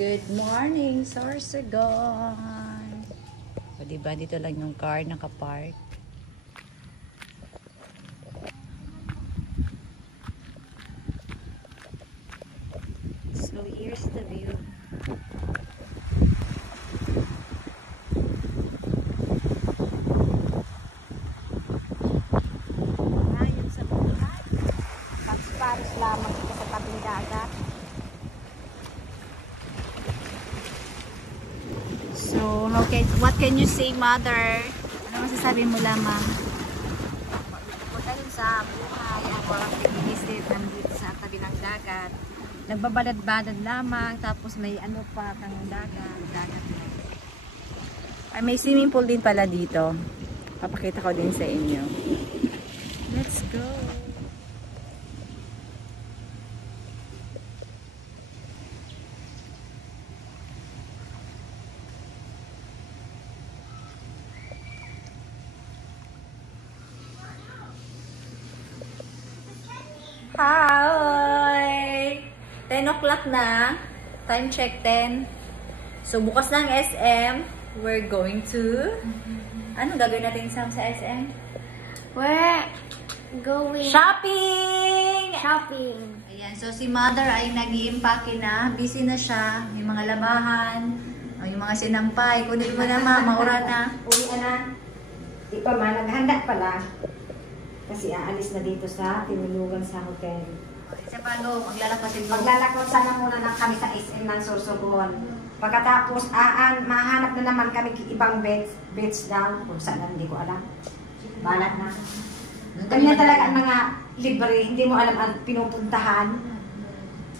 Good morning, Sorsogon! O diba, dito lang yung car nakapark. So, here's the view. Ayun sa buhay. Paris lamang ito sa tabing dagat. So, what can you say, Mother? Ano masasabi mo lamang? Punta rin sa buhay, ang walang pinivisit nandito sa tabi ng dagat. Nagbabalad-balad lamang, tapos may ano pa kang dagat. Ay, may swimming pool din pala dito. Papakita ko din sa inyo. Let's go! Hi! 10 o'clock na. Time check 10. So, bukas na ang SM. We're going to... Ano gagawin natin sa SM? We're going... Shopping! Shopping. Ayan. So, si Mother ay nag-i-impake na. Busy na siya. May mga labahan. O, yung mga sinampay. Kunin mo na, Ma. Maura na. Uwi na. Di pa man. Naghanda pala. Kasi aalis na dito sa tinulugan sa hotel. Sa paano, maglalakad mo? Maglalakad sana muna na kami sa SM ng Sorsogon. Pagkatapos, mahanap na naman kami ibang beds daw. Kung saan, hindi ko alam. Balat na. Ganyan talaga ang mga libre. Hindi mo alam ang pinupuntahan.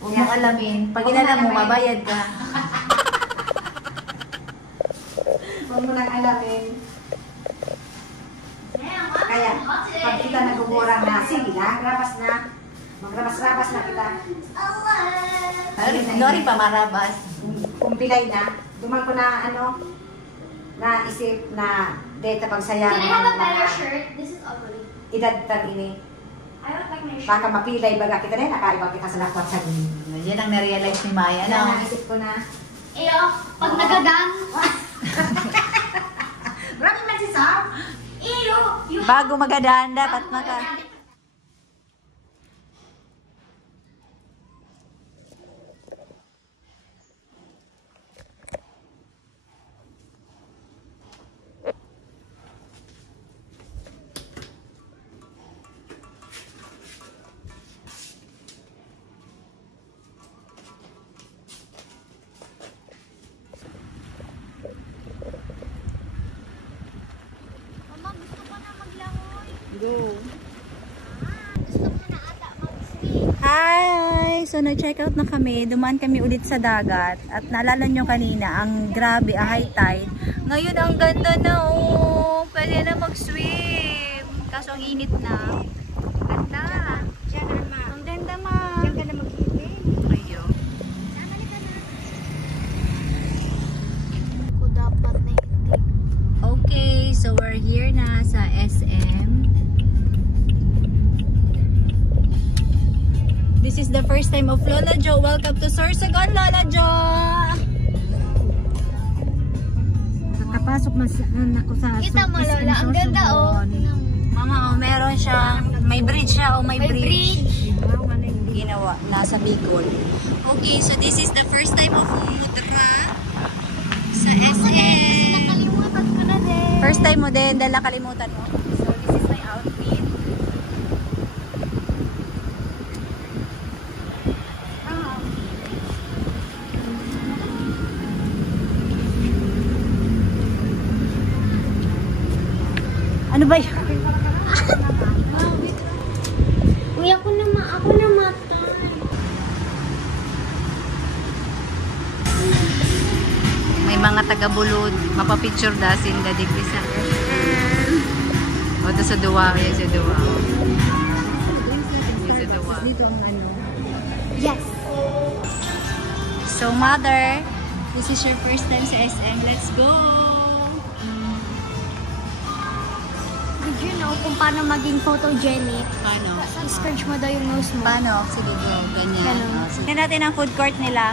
Huwag mong alamin. Pag inalam mo, mabayad ka. Huwag mo nang alamin. Kaya, pag kita nagugurang na, sige na, rabas na. Magrabas-rabas na kita. Nori pa marabas. Kung pilay na, duman ko na, naisip na data pagsaya. Can I have a better shirt? This is ugly. Idagdag ini. I don't like my shirt. Baka mapilay baga kita rin, nakaibang kita sa lakwat sa gini. Yan ang na-realize ni Maya, no? Naisip ko na. Eyo, pag nagagan. Maraming man si Sam. Eyo, Bago magadaan, dapat maka... Go. gusto ko na ata mag-swim. Hi! So, nag-check out na kami. Dumaan kami ulit sa dagat. At naalala nyo kanina, ang grabe, ang high tide. Ngayon, ang ganda na, oh! Pwede na mag-swim. Kaso, ang init na. Ganda. Diyan na ma. Ang ganda, Ma. Diyan ka na mag-ibig. Ayo. Samali ka na. Ko dapat na hindi. Okay, so we're here na sa SM. This is the first time of Lola Jo. Welcome to Sorsogon, Lola Jo! Nakapasok na ako sa Kita mo, Lola. Ang ganda, oh. Mama, oh, meron siya. May bridge siya, oh, may May bridge. bridge. Ginawa, nasa Bicol. Okay, so this is the first time of Mudra sa SM. Nakalimutan ko na din. First time mo din, dahil nakalimutan mo. So this is my outfit. Ano ba yun? Uy, ako na mata. May mga taga-bulod, mapapicture dasin da digbi sa o, ito sa duwa, yan sa duwa. Yan sa duwa. Yes. So, Mother, this is your first time sa SM. Let's go! Did you know kung paano maging photogenic? Paano? I-scrunch mo daw yung nose mo. Paano? Sige, go. Ganyan. Ganun. Tingnan natin ang food court nila.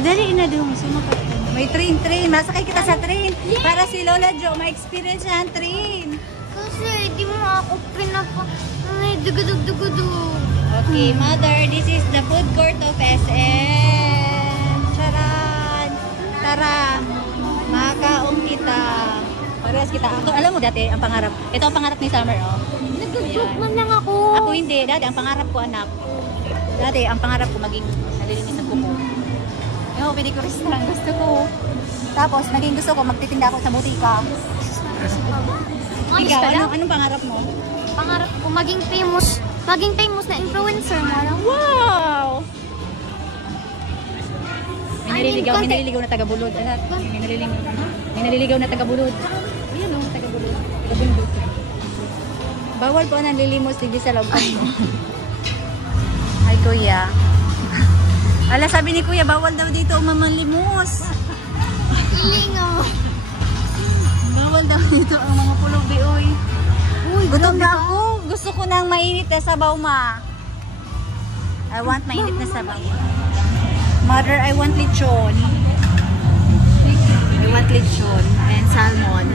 Dali na doon, sumakay ka na. May train. Masakay kita sa train. Para si Lola Jo, ma-experience siya ang train. Kasi di mo ako dugudug-dugudug. Okay, Mother, this is the food court of SM. Charan! Tara, makaong kita. Parehas kita. Ako, alam mo dati, ang pangarap. Ito ang pangarap ni Summer, oh. Nag-joke man lang ako. Ako hindi. Dati, ang pangarap ko, anak. Dati, ang pangarap ko maging nalilinis ng kuko. Yung pedicurist lang gusto ko. Tapos, naging gusto ko, magtitinda ako sa butika. Ayos Ikaw, ka lang. anong pangarap mo? Pangarap ko maging famous na influencer mo lang. Wow! May Kasi- naliligaw na taga-bulod. Anak, may naliligaw na taga-bulod. Ayan o, taga-bulod. Taga-bulod. Bawal po ang lilimos dito sa loob. Ay, kuya. Ala, sabi ni kuya, bawal daw dito umamanlimos. Ilingaw. Bawal daw dito ang mga pulubi, oy. Uy, gutom na ako. Gusto ko ng mainit na sabaw, ma. I want mainit na sabaw. Mother, I want lechon. I want lechon and salmon.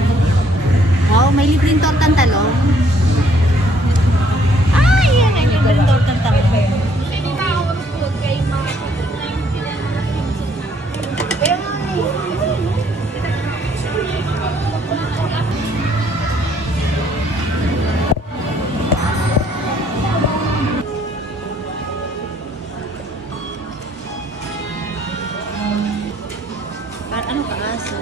Wow, may libreng tortang talong. Ay, yan ang libreng tortang talong. Ano ka aso?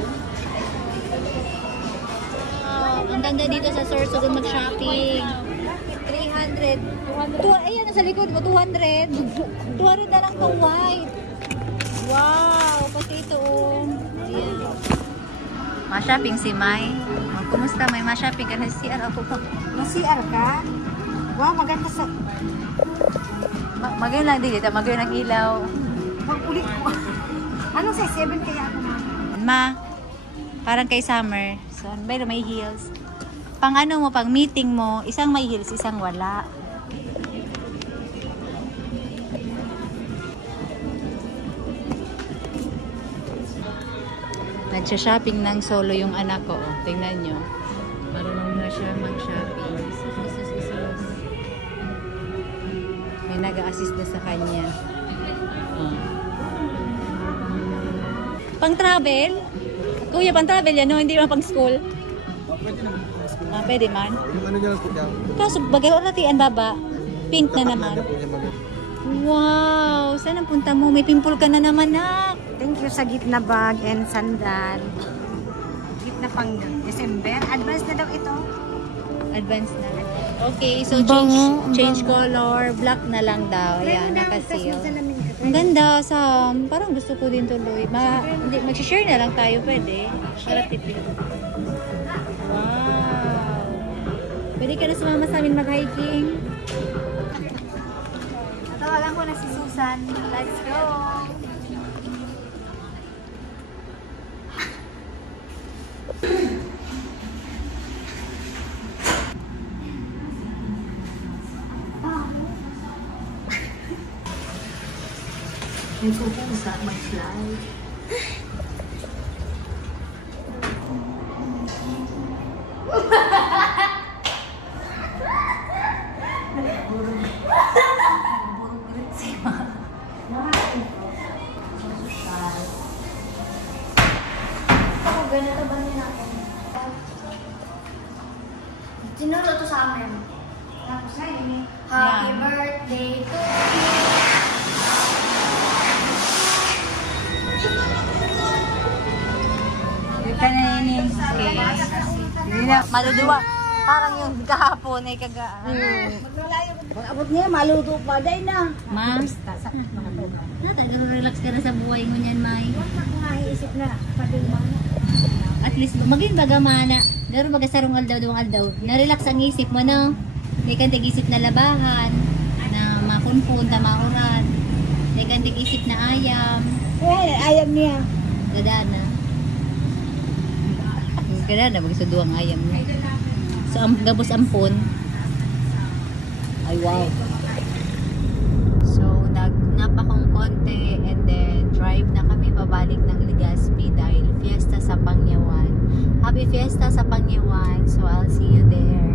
Wow, ang ganda dito sa Sorsogon mag-shopping. 300. Ayan, nasa likod mo, 200. 200 na lang itong white. Wow, pati ito. Ayan. Ma-shopping si Mai. Oh, kumusta Mai? Ma-shopping ka na si CR ako pa. Nasi-CR ka? Wow, maganda sa... Magayon lang dito, magayon ang ilaw. Mag-ulit ko. Anong size 7 kaya ako, ma? Ma, parang kay Summer. So, pero may heels. Pang ano mo, pang meeting mo, isang may heels, isang wala. Nagsha-shopping ng solo yung anak ko. Oh. Tingnan nyo. Marunong na siya mag-shopping. May nag-a-assist na sa kanya. Oh. Pang-travel? Kuya, pang-travel yan, no? Hindi man pang-school? Pwede naman po school. Ah, pwede man. Yung ano niya lang po niya. Kaso, bagay oratian baba. Pink na naman. Po niya mag- Wow! Saan ang punta mo? May pimple ka na naman, nak. Thank you sa gift na bag and sandal. Gift na pang December. Advance na daw ito. Advance na. Okay, so change color. Black na lang daw. Ayan, naka-seal. Ang ganda, Sam. Parang gusto ko din tuloy. Mag-share na lang tayo, pwede. Para tipid. Wow! Pwede ka na sumama sa amin mag-hiking. Natawagan ko na si Susan. Let's go! Nagpupunsa mag-slide. Ganito ba nila ako? Sinuro to sa amin. Tapos na yun eh. Happy Yeah. birthday to you. Kanainin. Okay. Hindi na. Maluduwa. Parang yung kahapon ay kagaan. Pag-abot niya, maluto pa. Day na. Ma, relax ka na sa buhay mo niyan, May. Naiisip na. Padulman. At least, maging bagamana. Pero magasarong aldaw, duwang aldaw. Na-relax ang isip mo, no? May kantig isip na labahan, na makunpun, tamauran. May kantig isip na ayam. Ayam niya. Gadana. Gadana, magsudo ang ayam niya. So, gabos ampon. Ay, wow. So, nagnap akong konti and then drive na kami pabalik ng Legazpi dahil fiesta sa Pangyawan. Happy Fiesta sa Pangyawan. So I'll see you there.